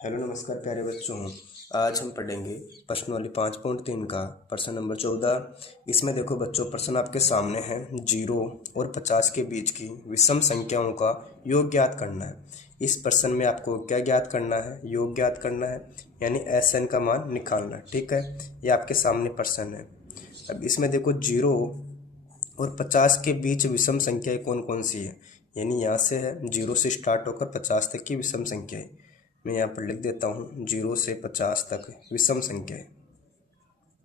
Hello नमस्कार प्यारे बच्चों। आज हम पढ़ेंगे प्रश्नावली 5.3 का प्रश्न नंबर 14। इसमें देखो बच्चों, प्रश्न आपके सामने है 0 और 50 के बीच की विषम संख्याओं का योग ज्ञात करना है। इस प्रश्न में आपको क्या ज्ञात करना है? योग ज्ञात करना है, यानी SN का मान निकालना है। ठीक है, ये आपके सामने प्रश्न है। अब इसमें देखो 0 और 50 के बीच विषम संख्याएं कौन कौन सी है, यानी यहाँ से है 0 से स्टार्ट होकर 50 तक की विषम संख्याएं। मैं यहाँ पर लिख देता हूँ 0 से 50 तक विषम संख्या है।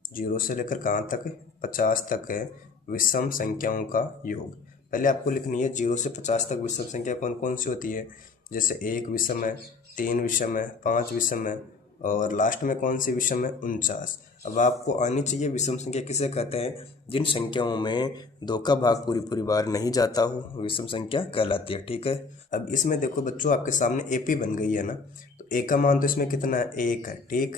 0 से लेकर कहाँ तक? 50 तक है विषम संख्याओं का योग। पहले आपको लिखनी है 0 से 50 तक विषम संख्या कौन कौन सी होती है। जैसे 1 विषम है, 3 विषम है, 5 विषम है और लास्ट में कौन सी विषम है? 49। अब आपको आनी चाहिए विषम संख्या किसे कहते हैं? जिन संख्याओं में 2 का भाग पूरी पूरी बार नहीं जाता हो, विषम संख्या कहलाती है। ठीक है, अब इसमें देखो बच्चों, आपके सामने AP बन गई है ना, तो A का मान तो इसमें कितना है? 1 है। ठीक,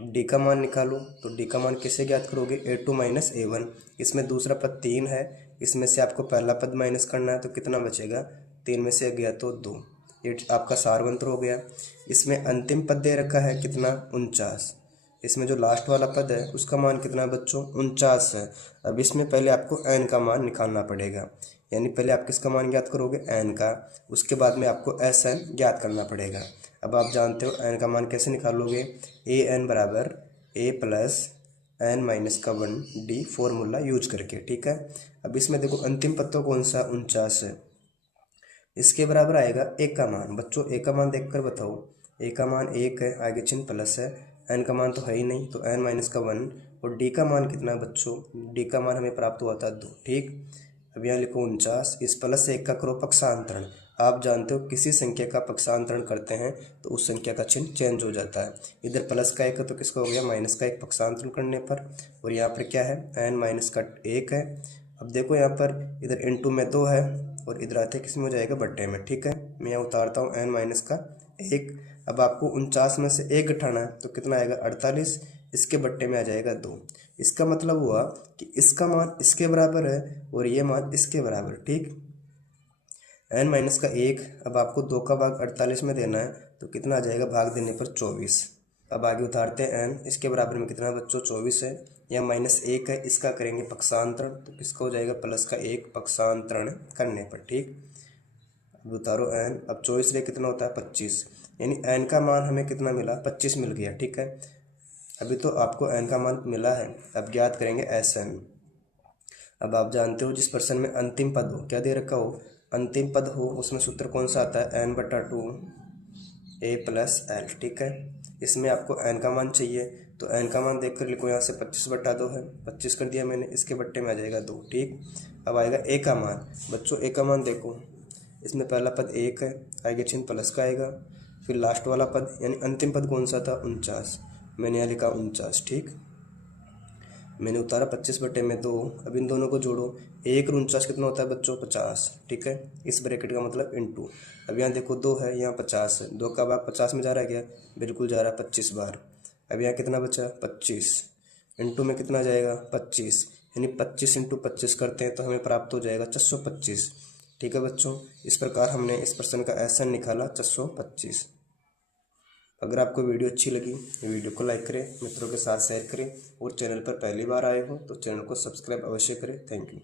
अब D का मान निकालो, तो D का मान कैसे ज्ञात करोगे? A2 minus A1। इसमें दूसरा पद 3 है, इसमें से आपको पहला पद माइनस करना है, तो कितना बचेगा? 3 में से गया तो 2। ये आपका सारवंत्र हो गया। इसमें अंतिम पद दे रखा है कितना? 49। इसमें जो लास्ट वाला पद है उसका मान कितना है बच्चों? 49 है। अब इसमें पहले आपको n का मान निकालना पड़ेगा, यानी पहले आप किसका मान ज्ञात करोगे? n का, उसके बाद में आपको SN ज्ञात करना पड़ेगा। अब आप जानते हो n का मान कैसे निकालोगे? AN बराबर A प्लस n माइनस का 1D फॉर्मूला यूज करके। ठीक है, अब इसमें देखो अंतिम पद तो कौन सा? 49 है। इसके बराबर आएगा A का मान। बच्चों A का मान देखकर बताओ। A का मान 1 है, आगे चिन्ह प्लस है, n का मान तो है ही नहीं, तो n माइनस का 1। और D का मान कितना है बच्चों? D का मान हमें प्राप्त हुआ था 2। ठीक, अब यहाँ लिखो 49। इस प्लस से 1 का करो पक्षांतरण। आप जानते हो किसी संख्या का पक्षांतरण करते हैं तो उस संख्या का चिन्ह चेंज हो जाता है। इधर प्लस का 1 है तो किसका हो गया? माइनस का 1 पक्षांतरण करने पर। और यहाँ पर क्या है? n माइनस का 1 है। अब देखो यहाँ पर इधर इनटू में 2 है और इधर आते किस में हो जाएगा? बट्टे में। ठीक है, मैं यहाँ उतारता हूँ n माइनस का 1। अब आपको 49 में से 1 घटाना है तो कितना आएगा? 48। इसके बट्टे में आ जाएगा 2। इसका मतलब हुआ कि इसका मान इसके बराबर है और ये मान इसके बराबर। ठीक, n माइनस का 1। अब आपको 2 का भाग 48 में देना है तो कितना आ जाएगा? भाग देने पर 24। अब आगे उतारते हैं n, इसके बराबर में कितना बच्चों? 24 है। यह माइनस 1 है, इसका करेंगे पक्षांतरण तो किसका हो जाएगा? प्लस का 1 पक्षांतरण करने पर। ठीक, अब उतारो n। अब 24 रे कितना होता है? 25, यानी n का मान हमें कितना मिला? 25 मिल गया। ठीक है, अभी तो आपको n का मान मिला है। अब ज्ञात करेंगे SN। अब आप जानते हो जिस प्रश्न में अंतिम पद हो, क्या दे रखा हो? अंतिम पद हो, उसमें सूत्र कौन सा आता है? n/2 A plus L। ठीक है, इसमें आपको n का मान चाहिए तो n का मान देखकर लिखो, यहाँ से 25/2 है, 25 कर दिया मैंने, इसके बट्टे में आ जाएगा 2। ठीक, अब आएगा A का मान। बच्चों A का मान देखो, इसमें पहला पद 1 है, आगे चिन्ह प्लस का आएगा, फिर लास्ट वाला पद यानी अंतिम पद कौन सा था? 49। मैंने यहाँ लिखा 49। ठीक, मैंने उतारा 25/2। अब इन दोनों को जोड़ो, 1 और 49 कितना होता है बच्चों? 50। ठीक है, इस ब्रैकेट का मतलब इनटू। अब यहाँ देखो 2 है, यहाँ 50 है, 2 का भाग 50 में जा रहा है क्या? बिल्कुल जा रहा है, 25 बार। अब यहाँ कितना बचा? 25। इनटू में कितना जाएगा? 25, यानी 25 इंटू 25 करते हैं तो हमें प्राप्त हो जाएगा 425। ठीक है बच्चों, इस प्रकार हमने इस प्रश्न का SN निकाला 425। अगर आपको वीडियो अच्छी लगी वीडियो को लाइक करें, मित्रों के साथ शेयर करें और चैनल पर पहली बार आए हो तो चैनल को सब्सक्राइब अवश्य करें। Thank you.